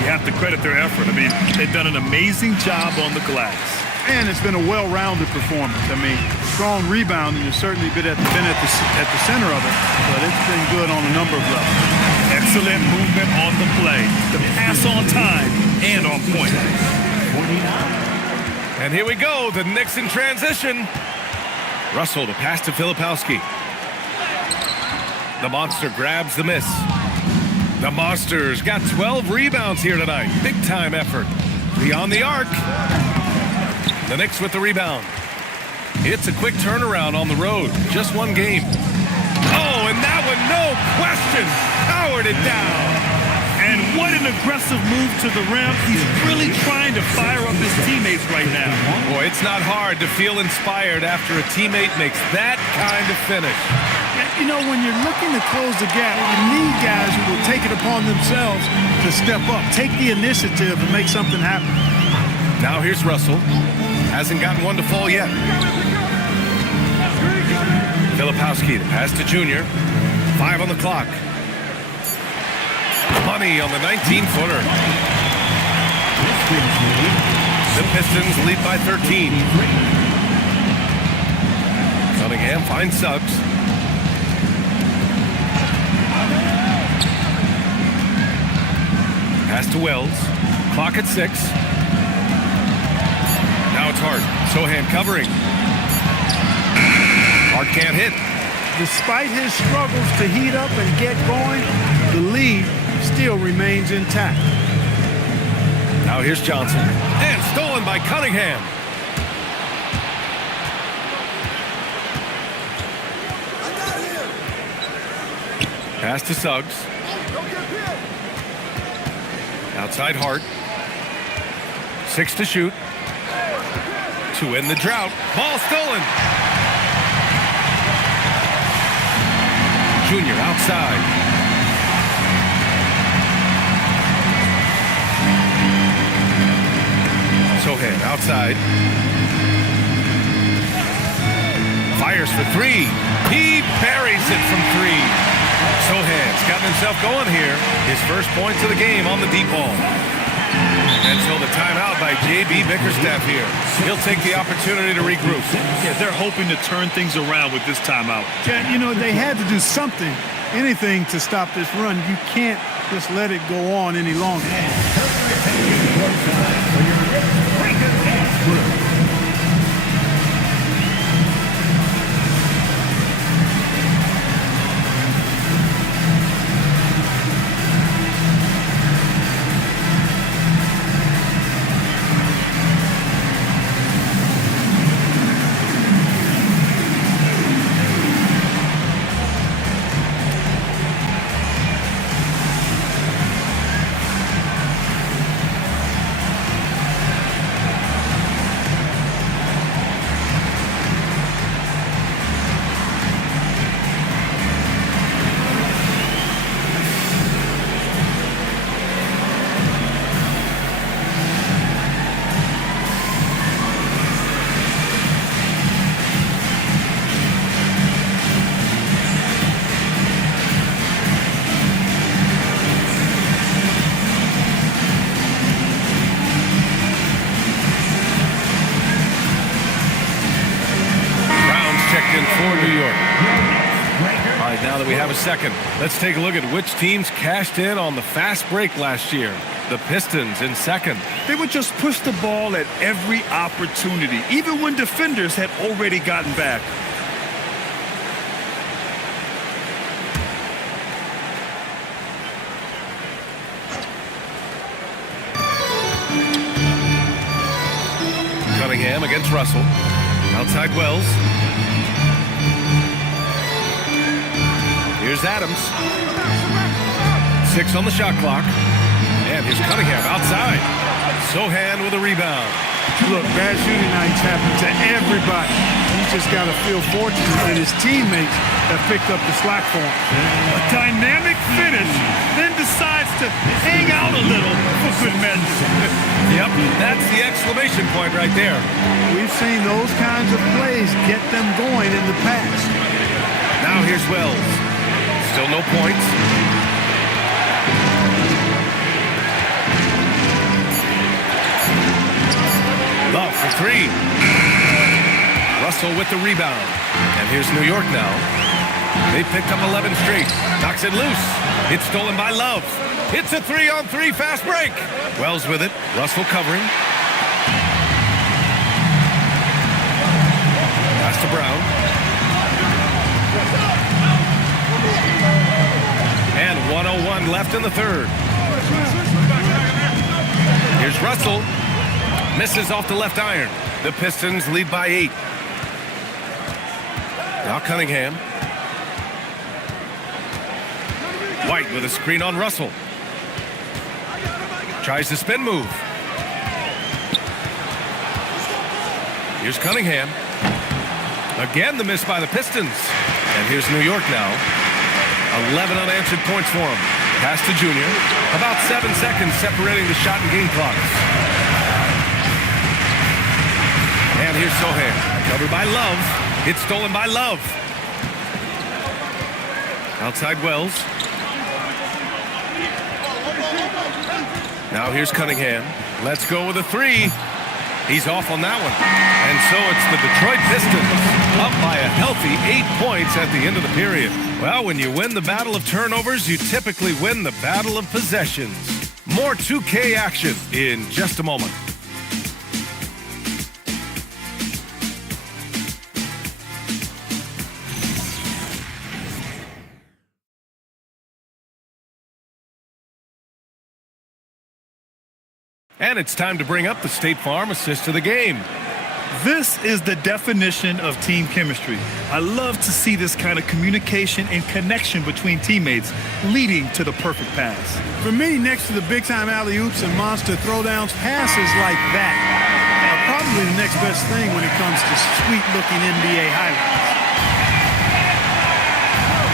You have to credit their effort. I mean, they've done an amazing job on the glass. And it's been a well-rounded performance. I mean, strong rebounding has certainly been at the center of it, but it's been good on a number of levels. Excellent movement on the play. The pass on time and on point. And here we go, the Knicks in transition. Russell to pass to Filipowski. The Monster grabs the miss. The Monsters got 12 rebounds here tonight. Big time effort. Beyond the arc. The Knicks with the rebound. It's a quick turnaround on the road. Just one game. Oh, and that one, no question, powered it down. And what an aggressive move to the rim. He's really trying to fire up his teammates right now. Boy, it's not hard to feel inspired after a teammate makes that kind of finish. You know, when you're looking to close the gap, you need guys who will take it upon themselves to step up, take the initiative and make something happen. Now here's Russell. Hasn't gotten one to fall yet. Filipowski to pass to Junior. 5 on the clock. Money on the 19-footer. The Pistons lead by 13. Cunningham finds Suggs. Pass to Wells. Clock at 6. Now it's Hart. Sohan covering. Hart can't hit. Despite his struggles to heat up and get going, the lead still remains intact. Now here's Johnson. And stolen by Cunningham. Pass to Suggs. Outside Hart. 6 to shoot. To end the drought. Ball stolen. Junior outside. Sohan outside. Fires for 3. He buries it from 3. Sohan's gotten himself going here. His first points of the game on the deep ball. And so the timeout by J.B. Bickerstaff here. He'll take the opportunity to regroup. Yeah, they're hoping to turn things around with this timeout. You know, they had to do something, anything to stop this run. You can't just let it go on any longer. we have a second. Let's take a look at which teams cashed in on the fast break last year. The Pistons in second. They would just push the ball at every opportunity, even when defenders had already gotten back. Cunningham against Russell. Outside Wells. Here's Adams. 6 on the shot clock. And here's Cunningham outside. Sohan with a rebound. Look, bad shooting nights happen to everybody. He's just got to feel fortunate that his teammates have picked up the slack for him. A dynamic finish, then decides to hang out a little for good measure. Yep, that's the exclamation point right there. We've seen those kinds of plays get them going in the past. Now here's Wells. Still no points. Love for 3. Russell with the rebound. And here's New York now. They picked up 11 straight. Knocks it loose. It's stolen by Love. It's a 3-on-3 fast break. Wells with it. Russell covering. Pass to Brown. And 1:01 left in the third. Here's Russell. Misses off the left iron. The Pistons lead by 8. Now Cunningham. White with a screen on Russell. Tries the spin move. Here's Cunningham. Again the miss by the Pistons. And here's New York now. 11 unanswered points for him. Pass to Junior. About 7 seconds separating the shot and game clocks. And here's Sohan. Covered by Love. It's stolen by Love. Outside Wells. Now here's Cunningham. Let's go with a 3. He's off on that one. And so it's the Detroit Pistons up by a healthy 8 points at the end of the period. Well, when you win the battle of turnovers, you typically win the battle of possessions. More 2K action in just a moment. And it's time to bring up the State Farm assist of the game. This is the definition of team chemistry. I love to see this kind of communication and connection between teammates leading to the perfect pass. For me, next to the big-time alley-oops and monster throwdowns, passes like that are probably the next best thing when it comes to sweet-looking NBA highlights.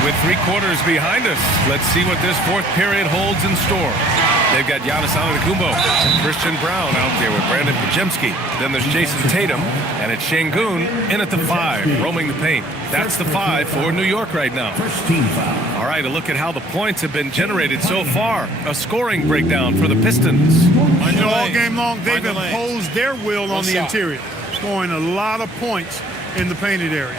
With 3 quarters behind us, let's see what this fourth period holds in store. They've got Giannis Antetokounmpo and Christian Brown out there with Brandon Pajemski. Then there's Jason Tatum, and it's Şengün in at the 5, roaming the paint. That's the 5 for New York right now. First team foul. All right, a look at how the points have been generated so far. A scoring breakdown for the Pistons. All game long, they've imposed their will on the interior, scoring a lot of points in the painted area.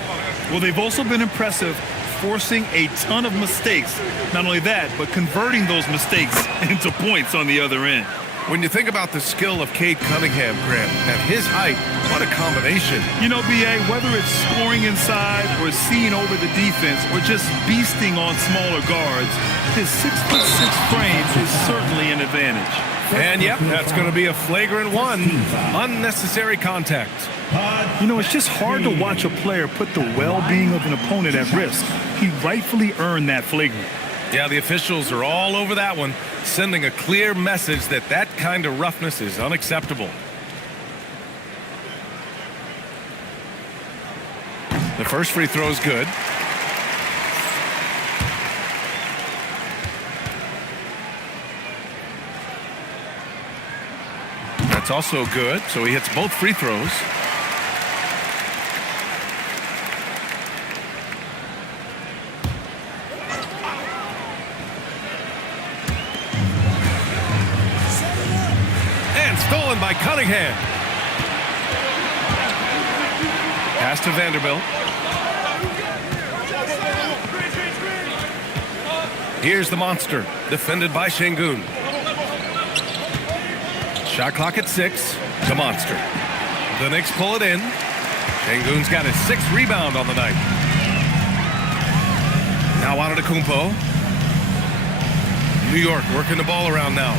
Well, they've also been impressive, forcing a ton of mistakes. Not only that, but converting those mistakes into points on the other end. When you think about the skill of Cade Cunningham, Grant, at his height, what a combination. You know, B.A., whether it's scoring inside or seeing over the defense or just beasting on smaller guards, his 6'6" frame is certainly an advantage. And yep, that's going to be a flagrant 1. Unnecessary contact. You know, it's just hard to watch a player put the well-being of an opponent at risk. He rightfully earned that flagrant. Yeah, the officials are all over that one, sending a clear message that that kind of roughness is unacceptable. The first free throw is good. That's also good, so he hits both free throws. Stolen by Cunningham. Pass to Vanderbilt. Here's the monster, defended by Şengün. Shot clock at 6. The monster. The Knicks pull it in. Şengün's got his 6th rebound on the night. Now Antetokounmpo. New York working the ball around now.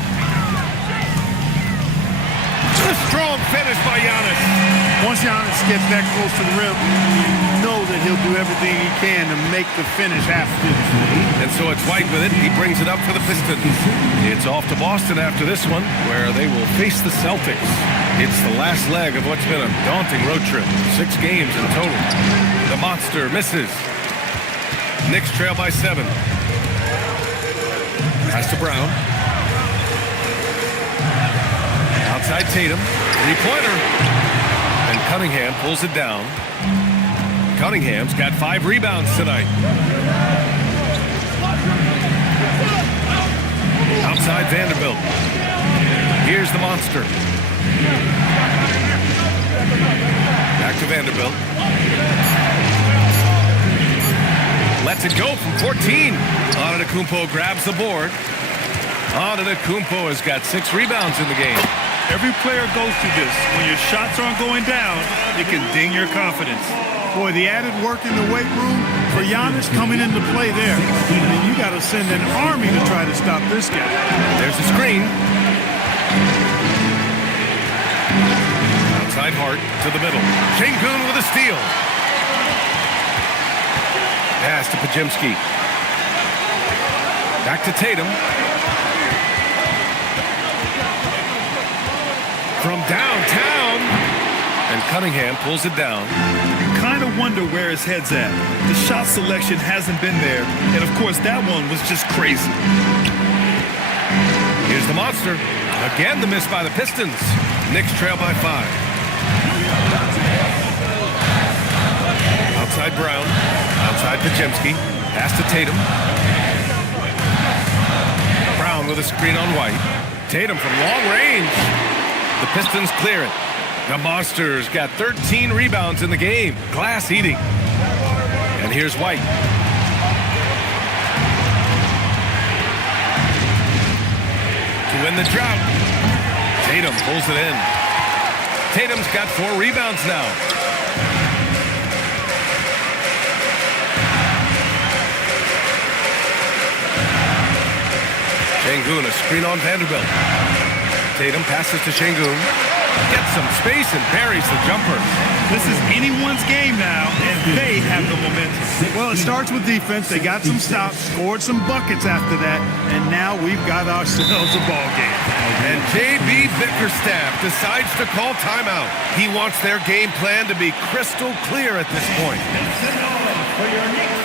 A strong finish by Giannis. Once Giannis gets that close to the rim, you know that he'll do everything he can to make the finish happen. And so it's White with it. He brings it up for the Pistons. It's off to Boston after this one, where they will face the Celtics. It's the last leg of what's been a daunting road trip. 6 games in total. The monster misses. Knicks trail by 7. Pass to Brown. Outside Tatum. 3-pointer. And Cunningham pulls it down. Cunningham's got 5 rebounds tonight. Outside Vanderbilt. Here's the monster. Back to Vanderbilt. Lets it go from 14. Antetokounmpo grabs the board. Antetokounmpo has got 6 rebounds in the game. Every player goes through this. When your shots aren't going down, it can ding your confidence. Boy, the added work in the weight room for Giannis coming into play there. And you got to send an army to try to stop this guy. There's a screen. Outside Hart to the middle. Şengün with a steal. Pass to Pajemski. Back to Tatum. From downtown. And Cunningham pulls it down. Kind of wonder where his head's at. The shot selection hasn't been there. And of course, that one was just crazy. Here's the monster. Again, the miss by the Pistons. Knicks trail by 5. Outside Brown. Outside Pajemski. Pass to Tatum. Brown with a screen on White. Tatum from long range. The Pistons clear it. The Monsters got 13 rebounds in the game. Glass eating. And here's White. To win the drought. Tatum pulls it in. Tatum's got 4 rebounds now. Şengün, a screen on Vanderbilt. Tatum passes to Şengün. Gets some space and buries the jumper. This is anyone's game now, and they have the momentum. Well, it starts with defense. They got some stops, scored some buckets after that, and now we've got ourselves a ball game. And J.B. Bickerstaff decides to call timeout. He wants their game plan to be crystal clear at this point. For your Knicks,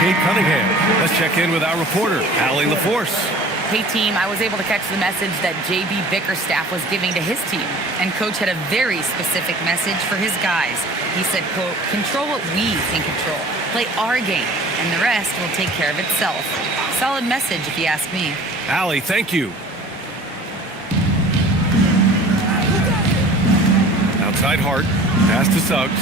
Kate Cunningham. Let's check in with our reporter, Allie LaForce. Hey team, I was able to catch the message that J.B. Bickerstaff was giving to his team. And coach had a very specific message for his guys. He said, quote, control what we can control. Play our game, and the rest will take care of itself. Solid message if you ask me. Allie, thank you. Outside Hart, pass to Suggs.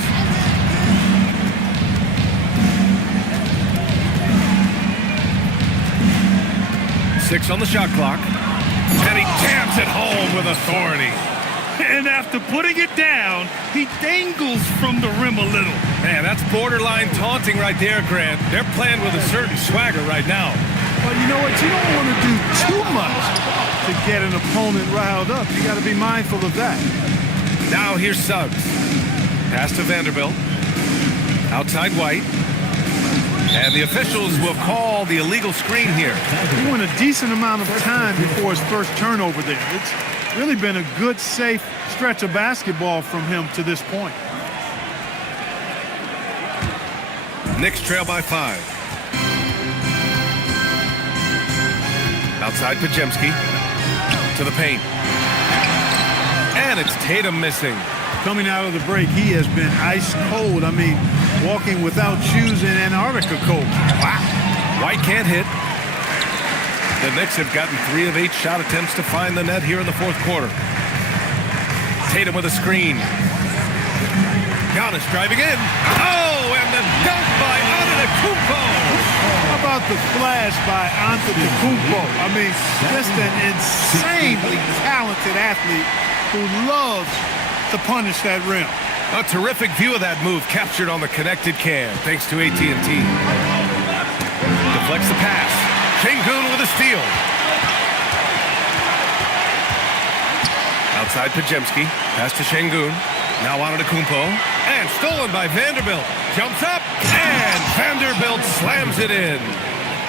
Six on the shot clock. And he jams it home with authority. And after putting it down, he dangles from the rim a little. Man, that's borderline taunting right there, Grant. They're playing with a certain swagger right now. Well, you know what? You don't want to do too much to get an opponent riled up. You got to be mindful of that. Now here's Suggs. Pass to Vanderbilt. Outside White. And the officials will call the illegal screen here. He went a decent amount of time before his first turnover there. It's really been a good, safe stretch of basketball from him to this point. Knicks trail by 5. Outside Pajemski. To the paint. And it's Tatum missing. Coming out of the break, he has been ice cold. I mean, walking without shoes in Antarctica cold. Wow. White can't hit. The Knicks have gotten 3 of 8 shot attempts to find the net here in the fourth quarter. Tatum with a screen. Giannis driving in. Oh, and the dunk by Antetokounmpo. How about the flash by Antetokounmpo? I mean, just an insanely talented athlete who loves to punish that rim. A terrific view of that move captured on the connected cam, thanks to AT&T. Deflects the pass. Şengün with a steal. Outside Pajemski. Pass to Şengün. Now Antetokounmpo. And stolen by Vanderbilt. Jumps up. And Vanderbilt slams it in.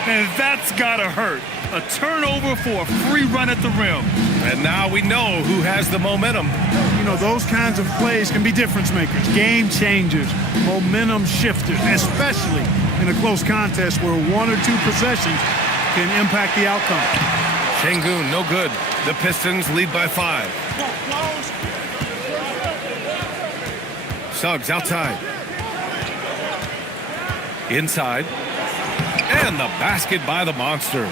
And that's gotta hurt. A turnover for a free run at the rim. And now we know who has the momentum. You know, those kinds of plays can be difference makers, game changers, momentum shifters, especially in a close contest where 1 or 2 possessions can impact the outcome. Şengün, no good. The Pistons lead by 5. Suggs outside. Inside. And the basket by the monster.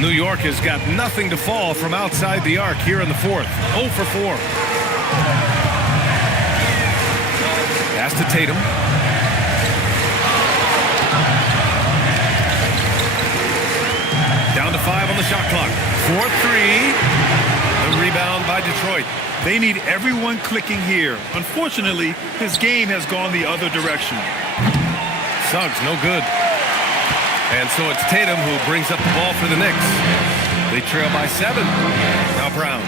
New York has got nothing to fall from outside the arc here in the fourth. 0 for 4. Pass to Tatum. Down to 5 on the shot clock. 4-3. The rebound by Detroit. They need everyone clicking here. Unfortunately, his game has gone the other direction. Suggs, no good. And so it's Tatum who brings up the ball for the Knicks. They trail by 7. Now Brown.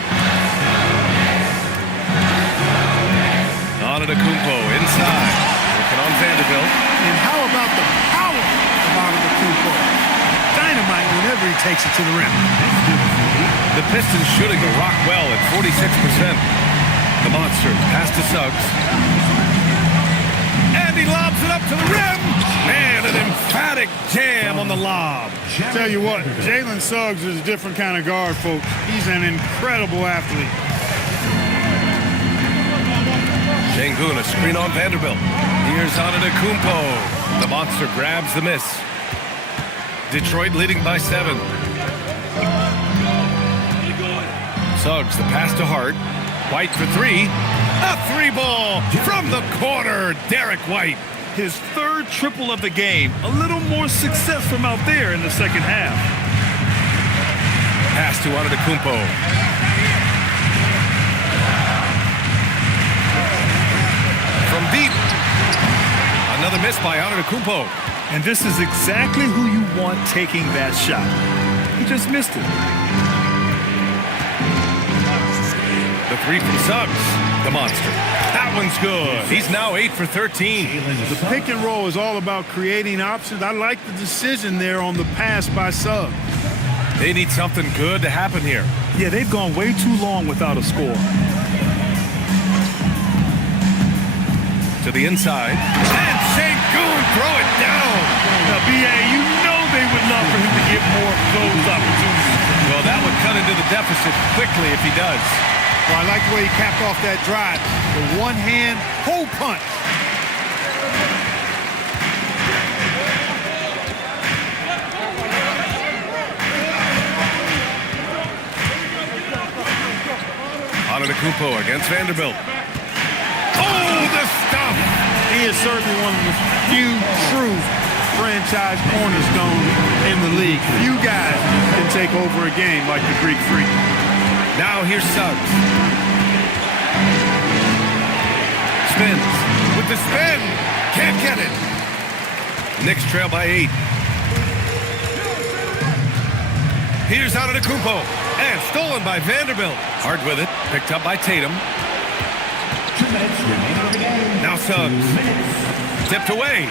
Antetokounmpo inside. Working on Vanderbilt. And how about the power of Antetokounmpo? Dynamite whenever he takes it to the rim. The Pistons shooting the rock well at 46%. The monster pass to Suggs. And he lobs it up to the rim. Man, an emphatic jam on the lob. Tell you what, Jalen Suggs is a different kind of guard, folks. He's an incredible athlete. Şengün, a screen on Vanderbilt. Here's Antetokounmpo. The monster grabs the miss. Detroit leading by 7. Suggs, the pass to Hart. White for 3. A 3-ball from the corner. Derek White. His 3rd triple of the game. A little more success from out there in the second half. Pass to Antetokounmpo. From deep. Another miss by Antetokounmpo. And this is exactly who you want taking that shot. He just missed it. The 3 from Suggs. The monster. That one's good. He's now 8 for 13. The pick and roll is all about creating options. I like the decision there on the pass by Suggs. They need something good to happen here. Yeah, they've gone way too long without a score. To the inside. And Şengün throw it down. Now, B.A., you know they would love for him to get more of those opportunities. Well, that would cut into the deficit quickly if he does. Well, I like the way he capped off that drive. The one-hand hole punch. Antetokounmpo against Vanderbilt. Oh, the stuff! He is certainly one of the few true franchise cornerstones in the league. Few guys can take over a game like the Greek Freak. Now here's Suggs. Spins. With the spin. Can't get it. Knicks trail by 8. Here's Antetokounmpo. And stolen by Vanderbilt. Hard with it. Picked up by Tatum. 2 minutes remaining in the game. Now Suggs. Tipped away.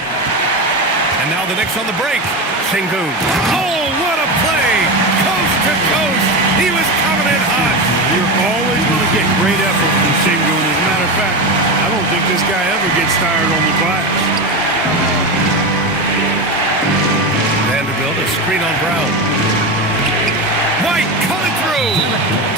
And now the Knicks on the break. Sengun. Oh, what a play! Coast to coast. He was coming in hot. You're always going to get great effort from Sengun. As a matter of fact, I don't think this guy ever gets tired on the glass. Vanderbilt, a screen on Brown. White coming through.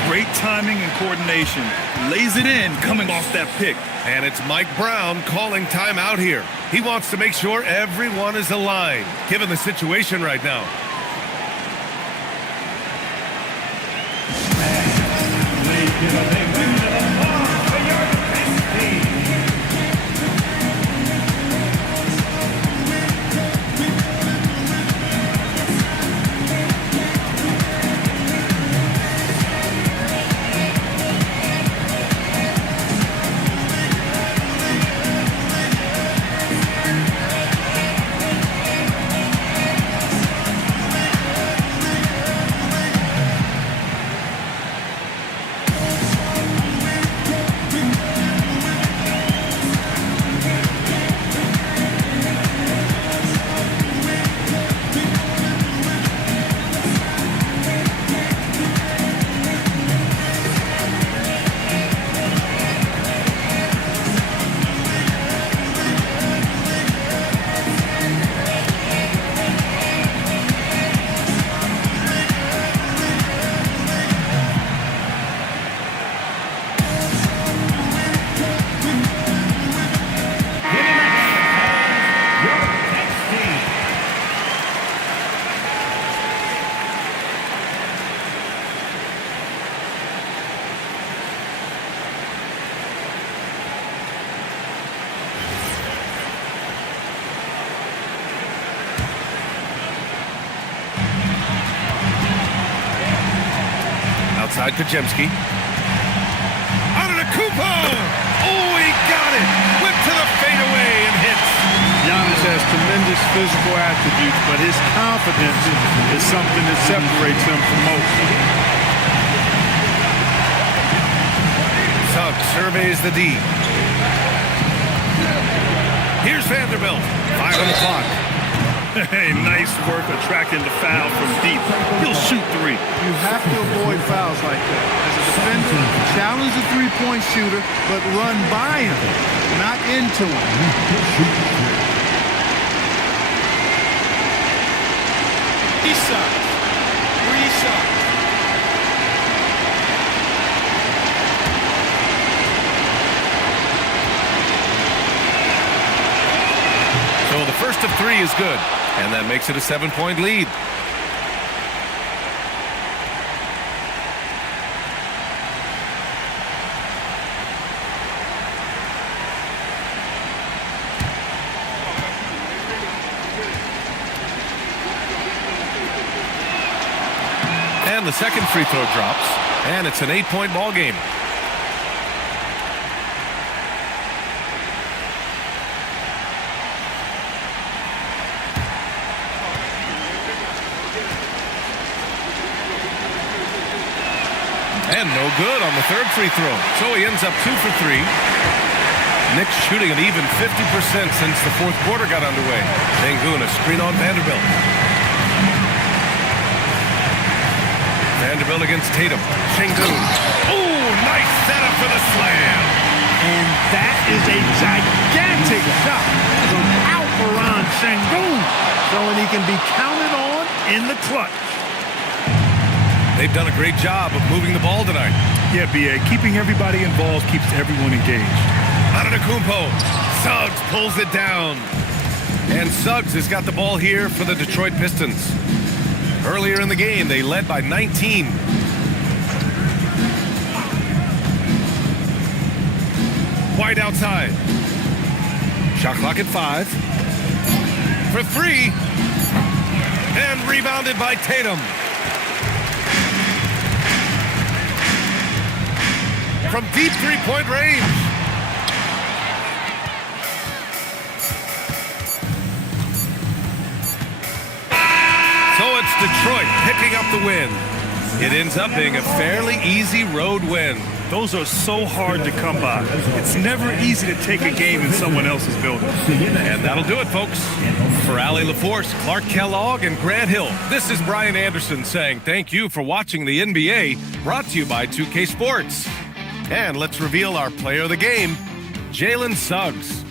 Great timing and coordination. Lays it in coming off that pick. And it's Mike Brown calling timeout here. He wants to make sure everyone is aligned, given the situation right now. Outside Kajemski. Antetokounmpo! Oh, he got it! Whip to the fadeaway and hits. Giannis has tremendous physical attributes, but his confidence is something that separates him from most. Suggs surveys the D. Here's Vanderbilt. 5 on the clock. Hey, nice work attracting the foul from deep. He'll shoot 3. You have to avoid fouls like that. As a defender, challenge the three-point shooter, but run by him, not into him. Three shots. So the first of 3 is good, and that makes it a 7-point lead. And the second free throw drops, and it's an 8-point ball game. And no good on the third free throw. So he ends up 2 for 3. Knicks shooting an even 50% since the fourth quarter got underway. Sengun, a screen on Vanderbilt. Vanderbilt against Tatum. Sengun. Oh, nice setup for the slam. And that is a gigantic shot from Alperon Sengun, showing he can be counted on in the clutch. They've done a great job of moving the ball tonight. Yeah, B.A. Keeping everybody involved keeps everyone engaged. Antetokounmpo. Suggs pulls it down. And Suggs has got the ball here for the Detroit Pistons. Earlier in the game, they led by 19. White outside. Shot clock at 5. For 3. And rebounded by Tatum. from deep three-point range. So it's Detroit picking up the win. It ends up being a fairly easy road win. Those are so hard to come by. It's never easy to take a game in someone else's building. And that'll do it, folks. For Allie LaForce, Clark Kellogg, and Grant Hill, this is Brian Anderson saying thank you for watching the NBA, brought to you by 2K Sports. And let's reveal our player of the game, Jalen Suggs.